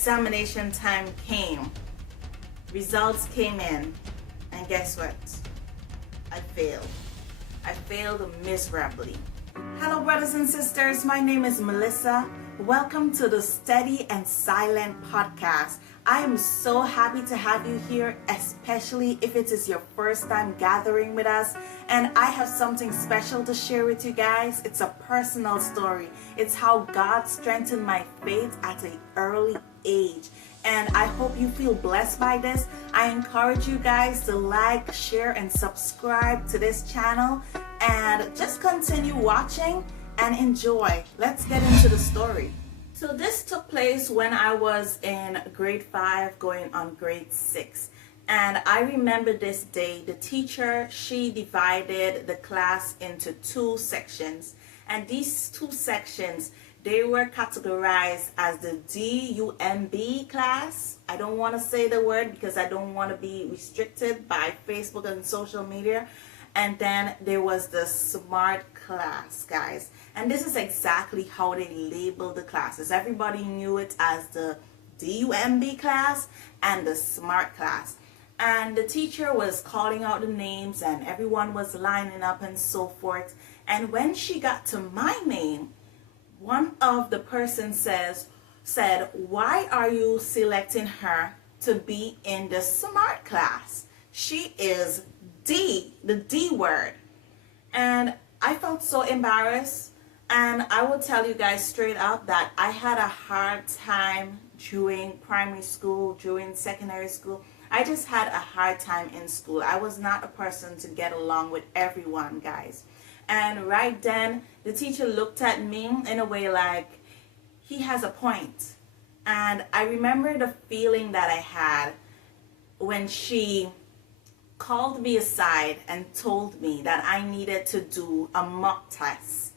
examination time came, results came in, and guess what? I failed. I failed miserably. Hello, brothers and sisters. My name is Melissa. Welcome to the Steady and Silent podcast. I am so happy to have you here, especially if it is your first time gathering with us. And I have something special to share with you guys. It's a personal story. It's how God strengthened my faith at an early age. And I hope you feel blessed by this. I encourage you guys to like, share, and subscribe to this channel. And just continue watching and enjoy. Let's get into the story. So this took place when I was in grade 5 going on grade 6. And I remember this day, the teacher, she divided the class into 2 sections. And these 2 sections, they were categorized as the DUMB class. I don't want to say the word because I don't want to be restricted by Facebook and social media. And then there was the SMART class, guys. And this is exactly how they labeled the classes. Everybody knew it as the DUMB class and the SMART class. And the teacher was calling out the names and everyone was lining up and so forth. And when she got to my name, one of the persons said, "Why are you selecting her to be in the SMART class? She is D, the D word." And I felt so embarrassed. And I will tell you guys straight up that I had a hard time during primary school, during secondary school. I just had a hard time in school. I was not a person to get along with everyone, guys. And right then, the teacher looked at me in a way like, he has a point. And I remember the feeling that I had when she called me aside and told me that I needed to do a mock test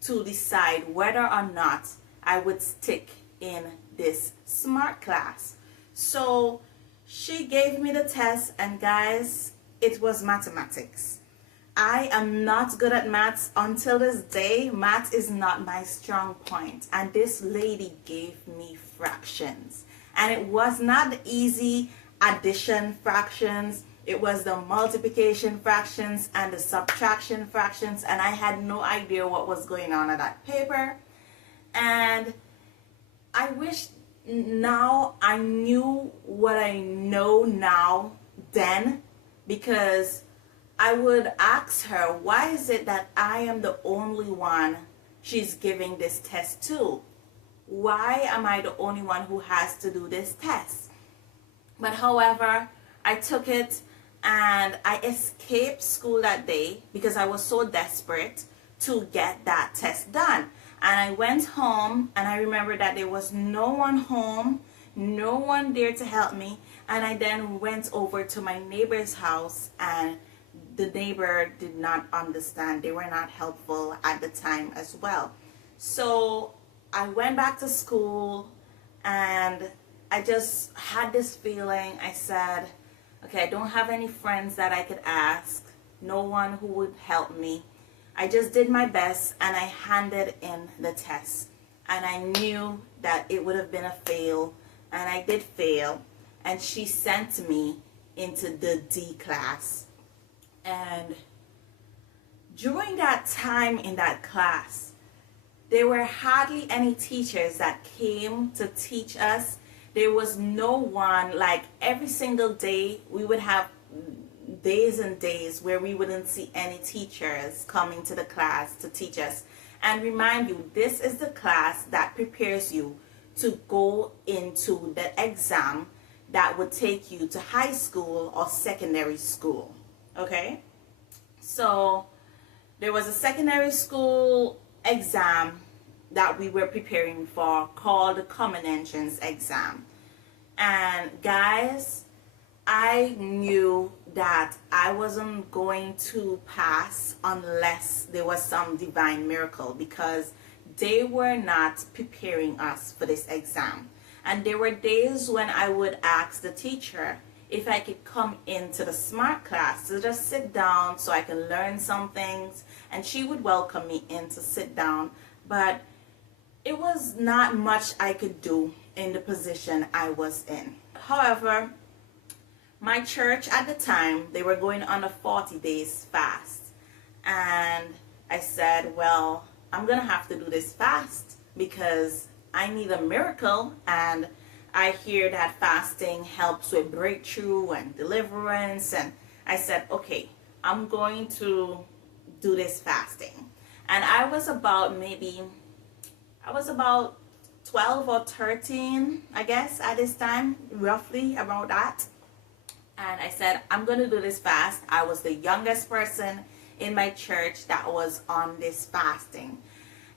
to decide whether or not I would stick in this SMART class. So she gave me the test, and guys, it was mathematics. I am not good at maths. Until this day, math is not my strong point. And this lady gave me fractions. And it was not the easy addition fractions. It was the multiplication fractions and the subtraction fractions. And I had no idea what was going on in that paper. And I wish now I knew what I know now then, because I would ask her, why is it that I am the only one she's giving this test to? Why am I the only one who has to do this test? But however, I took it and I escaped school that day because I was so desperate to get that test done. And I went home, and I remember that there was no one home, no one there to help me. And I then went over to my neighbor's house, and the neighbor did not understand. They were not helpful at the time as well. So I went back to school, and I just had this feeling. I said, okay, I don't have any friends that I could ask, no one who would help me. I just did my best, and I handed in the test. And I knew that it would have been a fail, and I did fail. And she sent me into the D class. And during that time in that class, there were hardly any teachers that came to teach us. There was no one. Like every single day, we would have days and days where we wouldn't see any teachers coming to the class to teach us. And remind you, this is the class that prepares you to go into the exam that would take you to high school or secondary school. Okay? So there was a secondary school exam that we were preparing for called the Common Entrance exam. And guys, I knew that I wasn't going to pass unless there was some divine miracle, because they were not preparing us for this exam. And there were days when I would ask the teacher if I could come into the SMART class to just sit down so I can learn some things, and she would welcome me in to sit down. But it was not much I could do in the position I was in. However, my church at the time, they were going on a 40 days fast. And I said, well, I'm going to have to do this fast because I need a miracle. And I hear that fasting helps with breakthrough and deliverance. And I said, okay, I'm going to do this fasting. And I was about 12 or 13, I guess, at this time, roughly about that. And I said, I'm going to do this fast. I was the youngest person in my church that was on this fasting.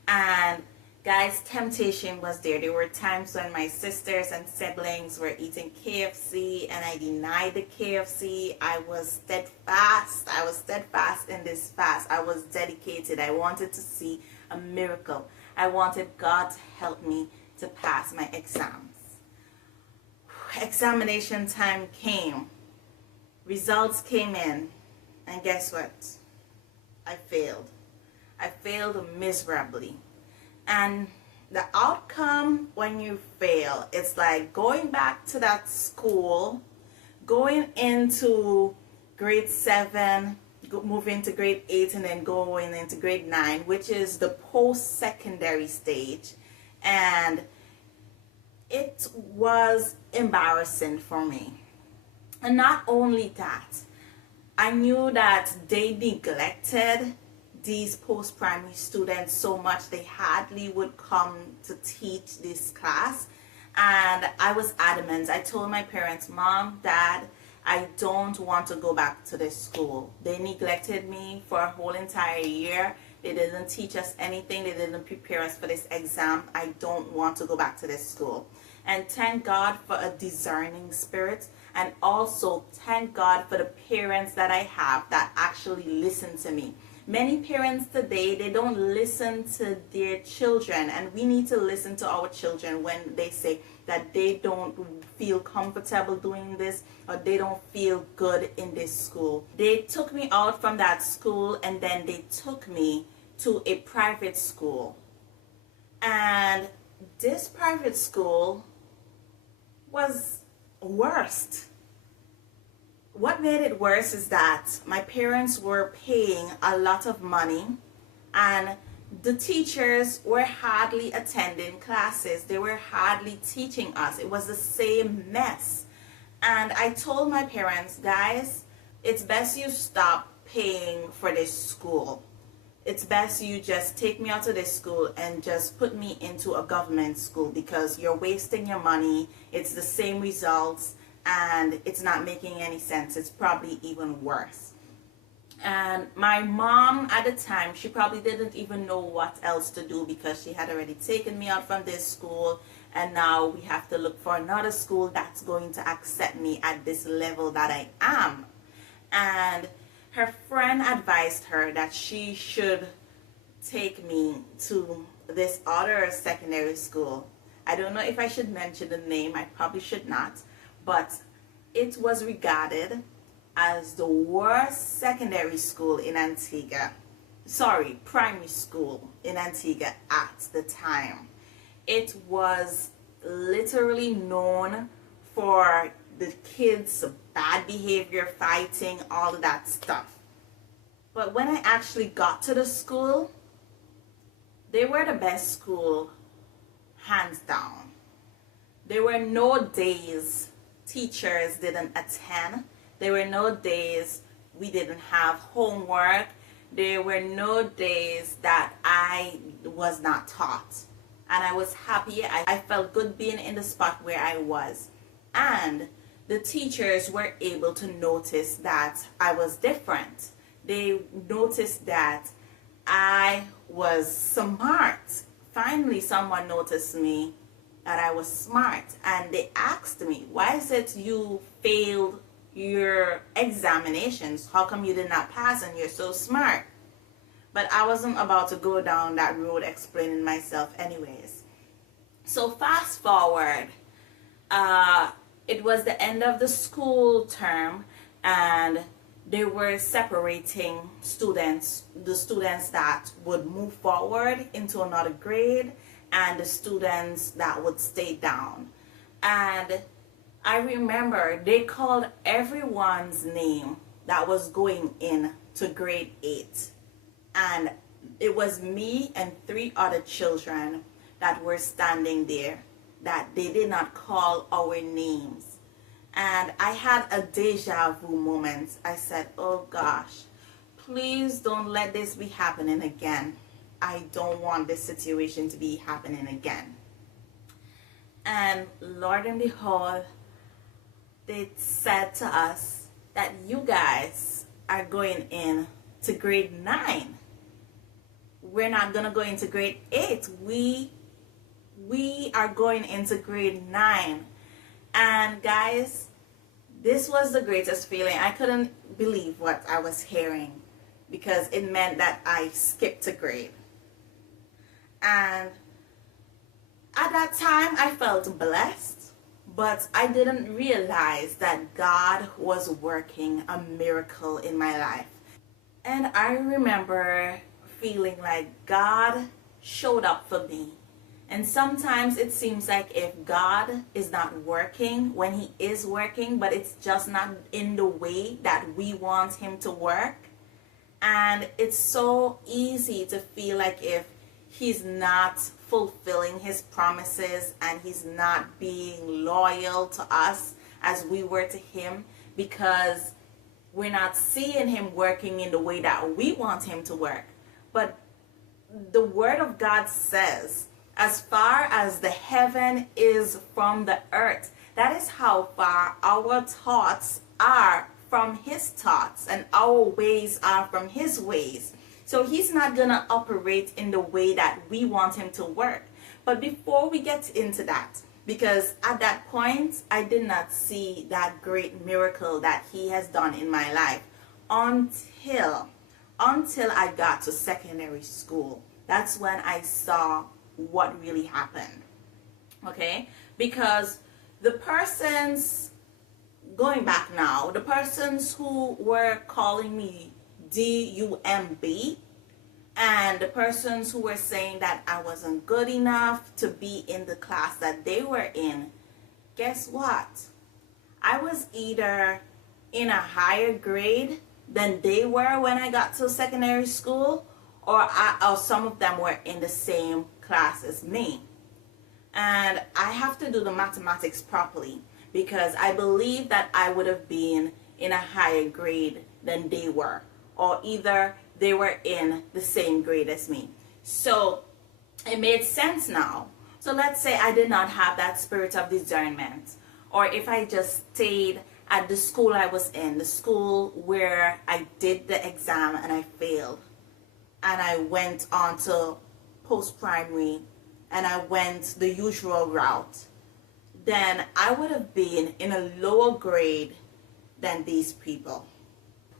And guys, temptation was there. There were times when my sisters and siblings were eating KFC and I denied the KFC. I was steadfast. I was steadfast in this fast. I was dedicated. I wanted to see a miracle. I wanted God to help me to pass my exams. Examination time came. Results came in. And guess what? I failed. I failed miserably. And the outcome when you fail, it's like going back to that school, going into grade 7, moving to grade 8, and then going into grade 9, which is the post-secondary stage. And it was embarrassing for me. And not only that, I knew that they neglected these post-primary students so much. They hardly would come to teach this class. And I was adamant. I told my parents, Mom, Dad, I don't want to go back to this school. They neglected me for a whole entire year. They didn't teach us anything. They didn't prepare us for this exam. I don't want to go back to this school. And thank God for a discerning spirit. And also thank God for the parents that I have that actually listen to me. Many parents today, they don't listen to their children, and we need to listen to our children when they say that they don't feel comfortable doing this or they don't feel good in this school. They took me out from that school and then they took me to a private school. And this private school was worst. What made it worse is that my parents were paying a lot of money and the teachers were hardly attending classes. They were hardly teaching us. It was the same mess. And I told my parents, guys, it's best you stop paying for this school. It's best you just take me out of this school and just put me into a government school because you're wasting your money. It's the same results. And it's not making any sense. It's probably even worse. And my mom at the time, she probably didn't even know what else to do because she had already taken me out from this school. And now we have to look for another school that's going to accept me at this level that I am. And her friend advised her that she should take me to this other secondary school. I don't know if I should mention the name. I probably should not. But it was regarded as the worst secondary school in Antigua. Sorry, primary school in Antigua at the time. It was literally known for the kids' bad behavior, fighting, all of that stuff. But when I actually got to the school, they were the best school, hands down. There were no days teachers didn't attend. There were no days we didn't have homework. There were no days that I was not taught. And I was happy. I felt good being in the spot where I was. And the teachers were able to notice that I was different. They noticed that I was smart. Finally, someone noticed me that I was smart, and they asked me, why is it you failed your examinations? How come you did not pass and you're so smart? But I wasn't about to go down that road explaining myself anyways. So fast forward, it was the end of the school term and they were separating students, the students that would move forward into another grade and the students that would stay down. And I remember they called everyone's name that was going in to grade 8. And it was me and 3 other children that were standing there that they did not call our names. And I had a deja vu moment. I said, oh gosh, please don't let this be happening again. I don't want this situation to be happening again. And Lord and behold, they said to us that you guys are going in to grade 9. We're not going to go into grade 8. We are going into grade 9. And guys, this was the greatest feeling. I couldn't believe what I was hearing because it meant that I skipped a grade. And at that time, I felt blessed, but I didn't realize that God was working a miracle in my life. And I remember feeling like God showed up for me. And sometimes it seems like if God is not working when he is working, but it's just not in the way that we want him to work. And it's so easy to feel like if he's not fulfilling his promises and he's not being loyal to us as we were to him, because we're not seeing him working in the way that we want him to work. But the word of God says, as far as the heaven is from the earth, that is how far our thoughts are from his thoughts and our ways are from his ways. So he's not going to operate in the way that we want him to work. But before we get into that, because at that point, I did not see that great miracle that he has done in my life until I got to secondary school. That's when I saw what really happened. Okay? Because the persons, going back now, the persons who were calling me DUMB, and the persons who were saying that I wasn't good enough to be in the class that they were in, guess what? I was either in a higher grade than they were when I got to secondary school, or some of them were in the same class as me. And I have to do the mathematics properly, because I believe that I would have been in a higher grade than they were, or either they were in the same grade as me. So it made sense now. So let's say I did not have that spirit of discernment, or if I just stayed at the school I was in, the school where I did the exam and I failed, and I went on to post-primary and I went the usual route, then I would have been in a lower grade than these people.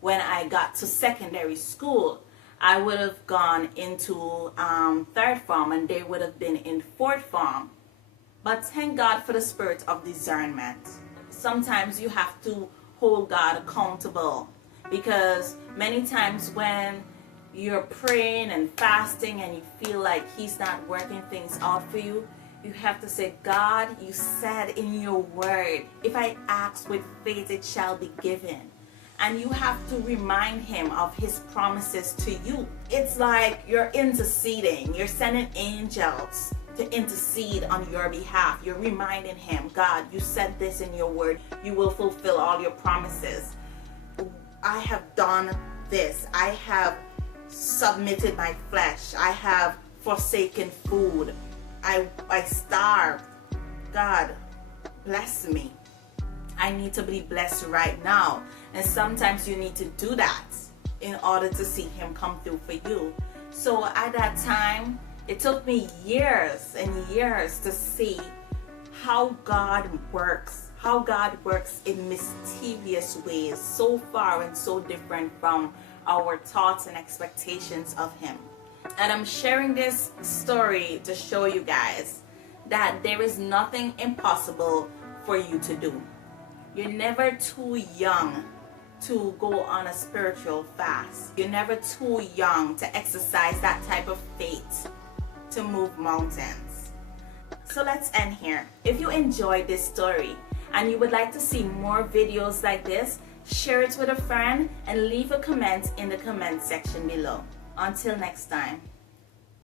When I got to secondary school, I would have gone into 3rd form and they would have been in 4th form. But thank God for the spirit of discernment. Sometimes you have to hold God accountable, because many times when you're praying and fasting and you feel like he's not working things out for you, you have to say, God, you said in your word, if I ask with faith, it shall be given. And you have to remind him of his promises to you. It's like you're interceding. You're sending angels to intercede on your behalf. You're reminding him, God, you said this in your word. You will fulfill all your promises. I have done this. I have submitted my flesh. I have forsaken food. I starved. God, bless me. I need to be blessed right now. And sometimes you need to do that in order to see him come through for you. So at that time, it took me years and years to see how God works in mysterious ways, so far and so different from our thoughts and expectations of him. And I'm sharing this story to show you guys that there is nothing impossible for you to do. You're never too young to go on a spiritual fast. You're never too young to exercise that type of faith to move mountains. So let's end here. If you enjoyed this story and you would like to see more videos like this, share it with a friend and leave a comment in the comment section below. Until next time.